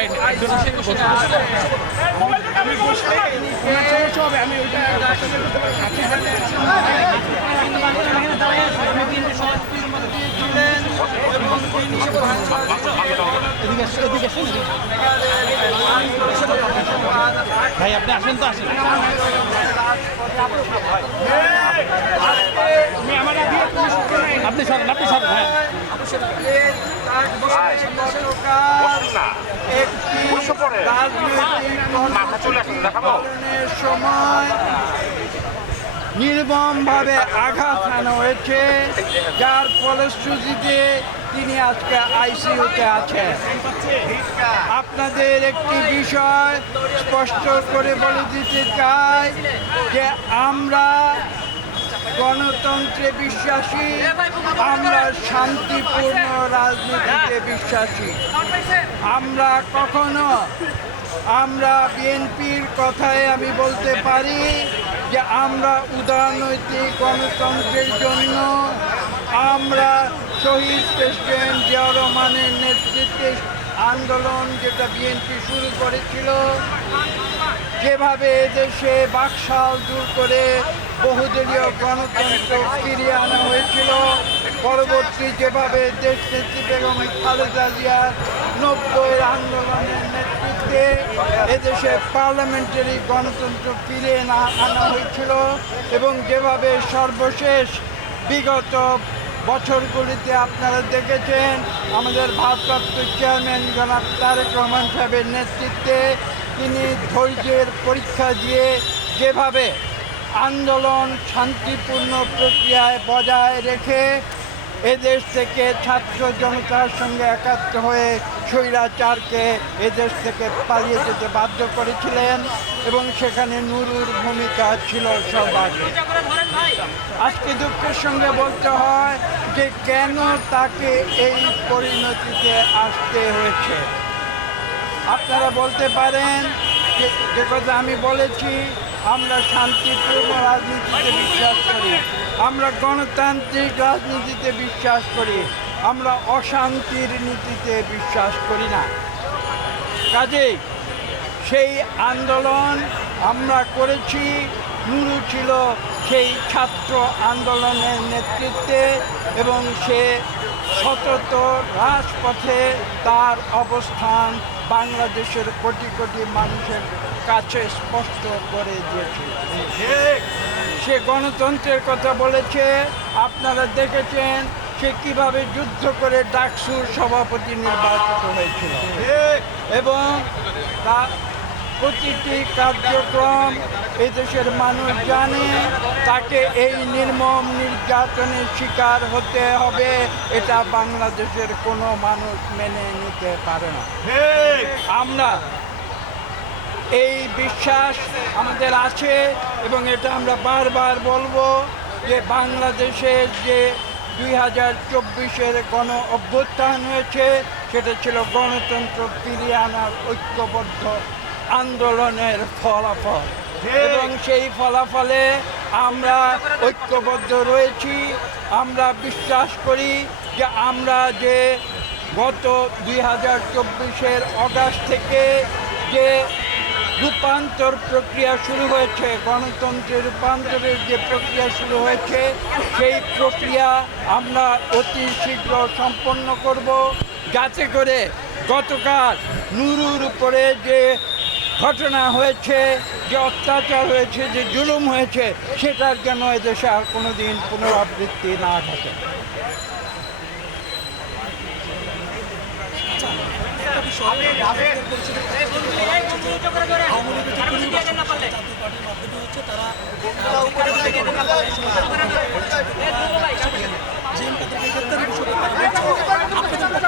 ভাই আমি বসলে হবে আমি ওইটা ভাই আপনি আসেন তো আসেন। আমি আমার আগে কোনো সরেন হ্যাঁ সময় নির্মমভাবে আঘাত হানা হয়েছে, যার ফলশ্রুতিতে তিনি আজকে আইসিইউতে আছেন। আপনাদের একটি বিষয় স্পষ্ট করে বলে দিতে চাই যে আমরা গণতন্ত্রে বিশ্বাসী আমরা শান্তিপূর্ণ রাজনীতিতে বিশ্বাসী। আমরা কখনো আমরা বিএনপির কথায় আমি বলতে পারি যে আমরা উদারনৈতিক গণতন্ত্রের জন্য আমরা শহীদ প্রেসিডেন্ট জিয়া রহমানের নেতৃত্বে আন্দোলন যেটা বিএনপি শুরু করেছিল যেভাবে এদেশে বাকশাল দূর করে বহুদলীয় গণতন্ত্র ফিরিয়ে আনা হয়েছিল, পরবর্তী যেভাবে দেশ নেত্রী বেগম খালেদা জিয়ার নব্বই আন্দোলনের নেতৃত্বে এদেশে পার্লামেন্টারি গণতন্ত্র ফিরিয়ে না আনা হয়েছিল এবং যেভাবে সর্বশেষ বিগত বছরগুলিতে আপনারা দেখেছেন, আমাদের ভারপ্রাপ্ত চেয়ারম্যান জনাব তারেক রহমান সাহেবের নেতৃত্বে তিনি ধৈর্যের পরীক্ষা দিয়ে যেভাবে আন্দোলন শান্তিপূর্ণ প্রক্রিয়ায় বজায় রেখে এদেশ থেকে ছাত্র জনতার সঙ্গে একাত্ম হয়ে স্বৈরাচারকে এদেশ থেকে পালিয়ে যেতে বাধ্য করেছিলেন এবং সেখানে নুরুর ভূমিকা ছিল সর্বাগ্রে আজকে দুঃখের সঙ্গে বলতে হয় যে কেন তাকে এই পরিণতিতে আসতে হয়েছে? আপনারা বলতে পারেন যে কথা আমি বলেছি, আমরা শান্তিপূর্ণ রাজনীতিতে বিশ্বাস করি। আমরা গণতান্ত্রিক রাজনীতিতে বিশ্বাস করি। আমরা অশান্তির নীতিতে বিশ্বাস করি না। কাজেই সেই আন্দোলন আমরা করেছি নুরু ছিল সেই ছাত্র আন্দোলনের নেতৃত্বে এবং সে সতত রাজপথে তার অবস্থান বাংলাদেশের কোটি কোটি মানুষের কাছে স্পষ্ট করে দিয়েছে। সে গণতন্ত্রের কথা বলেছে, আপনারা দেখেছেন সে কীভাবে যুদ্ধ করে ডাকসুর সভাপতি নির্বাচিত হয়েছিল। এবং তা প্রতিটি কার্যক্রম এই দেশের মানুষ জানে তাকে এই নির্মম নির্যাতনের শিকার হতে হবে। এটা বাংলাদেশের কোনো মানুষ মেনে নিতে পারে না। আমরা এই বিশ্বাস আমাদের আছে এবং এটা আমরা বারবার বলব যে বাংলাদেশের যে দুই হাজার চব্বিশের গণ অভ্যুত্থান হয়েছে সেটা ছিল গণতন্ত্র ফিরিয়ে আনার ঐক্যবদ্ধ আন্দোলনের ফলাফল। এবং সেই ফলাফলে আমরা ঐক্যবদ্ধ রয়েছি। আমরা বিশ্বাস করি যে আমরা যে গত দুই হাজার চব্বিশের অগাস্ট থেকে যে রূপান্তর প্রক্রিয়া শুরু হয়েছে গণতন্ত্রের রূপান্তরের যে প্রক্রিয়া শুরু হয়েছে সেই প্রক্রিয়া আমরা অতি শীঘ্র সম্পন্ন করব। যাতে করে গতকাল নুরুর উপরে যে ঘটনা হয়েছে যে অত্যাচার হয়েছে যে জুলুম হয়েছে সেটার জন্য এদেশে আর কোনো দিন পুনরাবৃত্তি না ঘটে